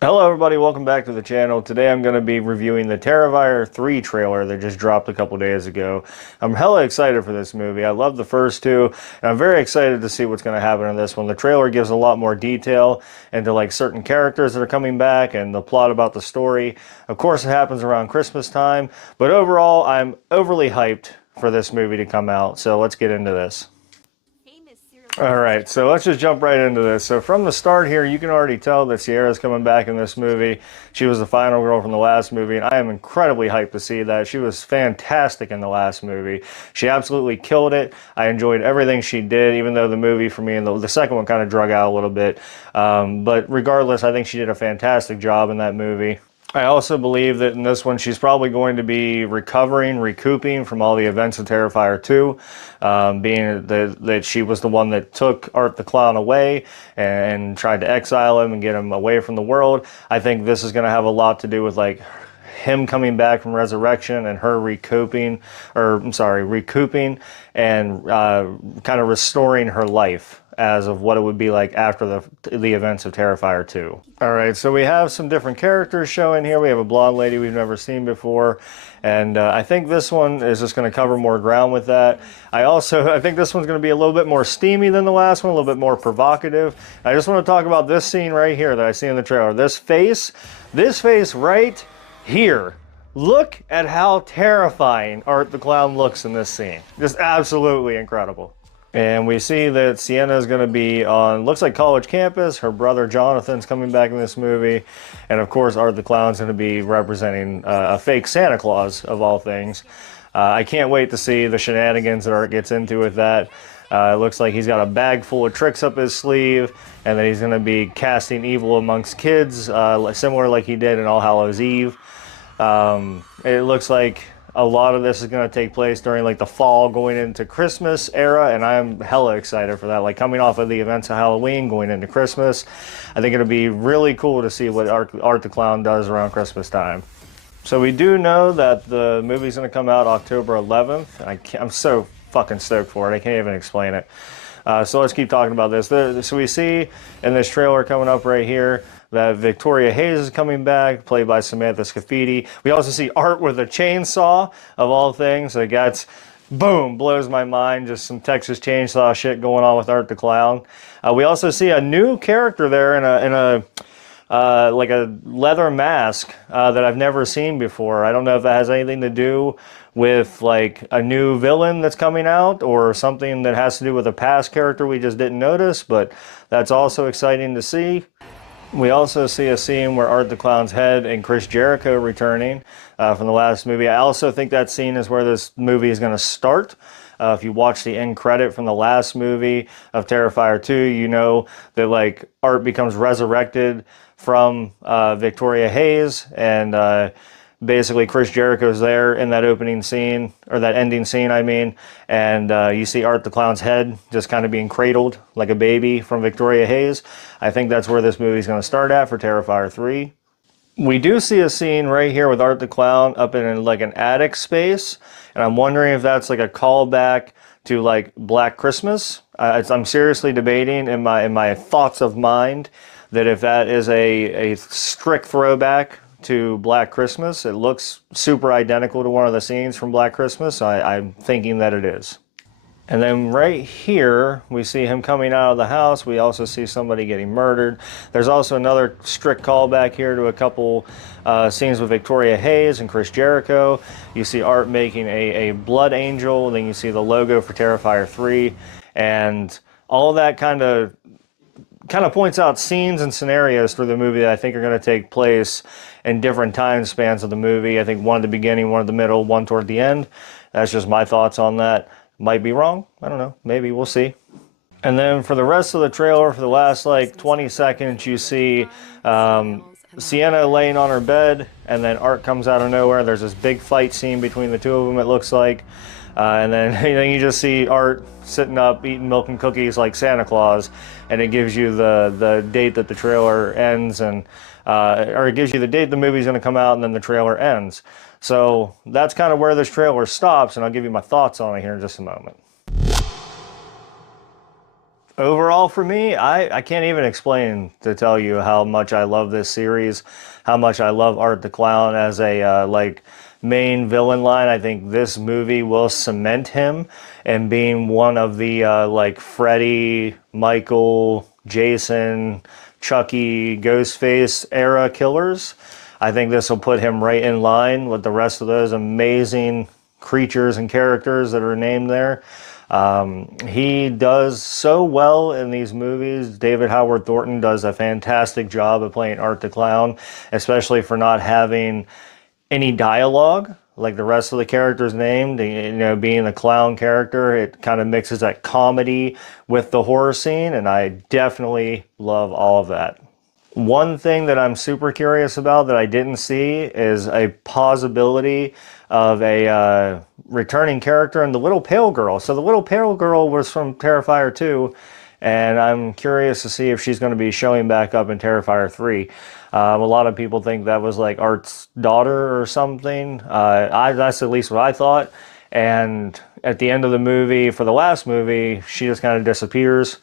Hello everybody, welcome back to the channel. Today I'm going to be reviewing the Terrifier 3 trailer that just dropped a couple days ago. I'm hella excited for this movie. I love the first two, and I'm very excited to see what's going to happen in this one. The trailer gives a lot more detail into like certain characters that are coming back and the plot about the story. Of course it happens around Christmas time, but overall I'm overly hyped for this movie to come out, so let's get into this. All right, so let's just jump right into this. So from the start here, you can already tell that Sierra's coming back in this movie. She was the final girl from the last movie, and I am incredibly hyped to see that. She was fantastic in the last movie. She absolutely killed it. I enjoyed everything she did, even though the movie for me and the second one kind of drug out a little bit. But regardless, I think she did a fantastic job in that movie. I also believe that in this one, she's probably going to be recouping from all the events of Terrifier 2, being that she was the one that took Art the Clown away and tried to exile him and get him away from the world. I think this is going to have a lot to do with like him coming back from resurrection and her recouping and kind of restoring her life as of what it would be like after the events of Terrifier 2. All right, so we have some different characters showing here. We have a blonde lady we've never seen before, and I think this one is just going to cover more ground with that. I think this one's going to be a little bit more steamy than the last one, a little bit more provocative. I just want to talk about this scene right here that I see in the trailer. This face right here. Look at how terrifying Art the Clown looks in this scene. Just absolutely incredible. And we see that Sienna is going to be on, looks like college campus. Her brother Jonathan's coming back in this movie. And of course, Art the Clown's going to be representing a fake Santa Claus, of all things. I can't wait to see the shenanigans that Art gets into with that. It looks like he's got a bag full of tricks up his sleeve, and that he's going to be casting evil amongst kids, similar like he did in All Hallows Eve. It looks like a lot of this is going to take place during like the fall going into Christmas era, and I'm hella excited for that. Like coming off of the events of Halloween going into Christmas, I think it'll be really cool to see what Art the Clown does around Christmas time. So we do know that the movie's going to come out October 11th. I'm so fucking stoked for it. I can't even explain it. So let's keep talking about this. So we see in this trailer coming up right here that Victoria Hayes is coming back, played by Samantha Scafidi. We also see Art with a chainsaw, of all things. Like that's, boom, blows my mind. Just some Texas Chainsaw shit going on with Art the Clown. We also see a new character there in a like a leather mask that I've never seen before. I don't know if that has anything to do with like a new villain that's coming out or something that has to do with a past character we just didn't notice, but that's also exciting to see. We also see a scene where Art the Clown's head and Chris Jericho returning from the last movie. I also think that scene is where this movie is going to start. If you watch the end credit from the last movie of Terrifier 2, you know that like Art becomes resurrected from Victoria Hayes, and basically Chris Jericho's there in that opening scene, or that ending scene, I mean, and you see Art the Clown's head just kind of being cradled like a baby from Victoria Hayes. I think that's where this movie's going to start at for Terrifier 3. We do see a scene right here with Art the Clown up in like an attic space, and I'm wondering if that's like a callback to like Black Christmas. I'm seriously debating in my thoughts of mind that if that is a strict throwback to Black Christmas. It looks super identical to one of the scenes from Black Christmas. I'm thinking that it is. And then right here, we see him coming out of the house. We also see somebody getting murdered. There's also another strict callback here to a couple scenes with Victoria Hayes and Chris Jericho. You see Art making a blood angel. Then you see the logo for Terrifier 3. And all that kind of points out scenes and scenarios through the movie that I think are going to take place in different time spans of the movie. I think one at the beginning, one at the middle, one toward the end. That's just my thoughts on that. Might be wrong. I don't know. Maybe. We'll see. And then for the rest of the trailer, for the last like 20 seconds, you see Sienna laying on her bed, and then Art comes out of nowhere. There's this big fight scene between the two of them, it looks like. And then you just see Art sitting up eating milk and cookies like Santa Claus, and it gives you the date that the trailer ends, and or it gives you the date the movie's going to come out, and then the trailer ends. So that's kind of where this trailer stops, and I'll give you my thoughts on it here in just a moment. Overall, for me, I can't even explain to tell you how much I love this series, how much I love Art the Clown as a like main villain line. I think this movie will cement him and being one of the like Freddy, Michael, Jason, Chucky, Ghostface era killers. I think this will put him right in line with the rest of those amazing creatures and characters that are named there. He does so well in these movies. David Howard Thornton does a fantastic job of playing Art the Clown, especially for not having any dialogue like the rest of the characters named. You know, being a clown character, it kind of mixes that comedy with the horror scene, and I definitely love all of that. One thing that I'm super curious about that I didn't see is a possibility of a returning character in the Little Pale Girl. So the Little Pale Girl was from Terrifier 2, and I'm curious to see if she's going to be showing back up in Terrifier 3. A lot of people think that was like Art's daughter or something. That's at least what I thought. And at the end of the movie, for the last movie, she just kind of disappears.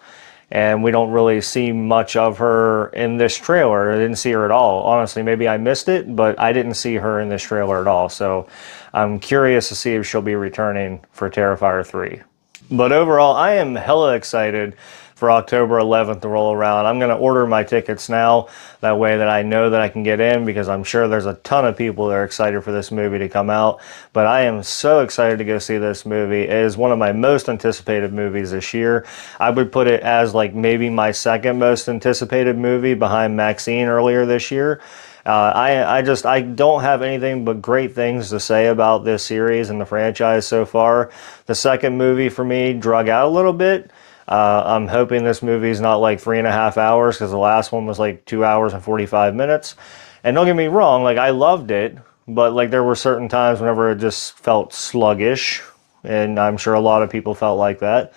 And we don't really see much of her in this trailer. I didn't see her at all. Honestly, maybe I missed it, but I didn't see her in this trailer at all. So I'm curious to see if she'll be returning for Terrifier 3. But overall, I am hella excited for October 11th to roll around. I'm going to order my tickets now. That way that I know that I can get in, because I'm sure there's a ton of people that are excited for this movie to come out. But I am so excited to go see this movie. It is one of my most anticipated movies this year. I would put it as like maybe my second most anticipated movie behind Maxine earlier this year. I don't have anything but great things to say about this series and the franchise so far. The second movie for me drug out a little bit. I'm hoping this movie is not like 3.5 hours, because the last one was like 2 hours and 45 minutes. And don't get me wrong, like I loved it, but like there were certain times whenever it just felt sluggish, and I'm sure a lot of people felt like that.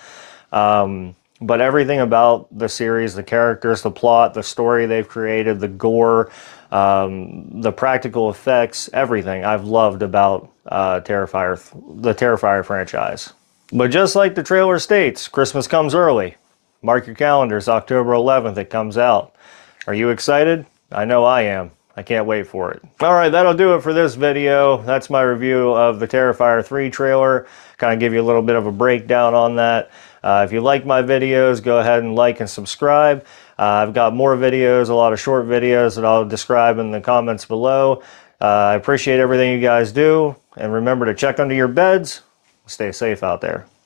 But everything about the series, the characters, the plot, the story they've created, the gore, the practical effects, everything I've loved about the Terrifier franchise. But just like the trailer states, Christmas comes early. Mark your calendars, October 11th it comes out. Are you excited? I know I am. I can't wait for it. Alright, that'll do it for this video. That's my review of the Terrifier 3 trailer. Kind of give you a little bit of a breakdown on that. If you like my videos, go ahead and like and subscribe. I've got more videos, a lot of short videos that I'll describe in the comments below. I appreciate everything you guys do. And remember to check under your beds. Stay safe out there.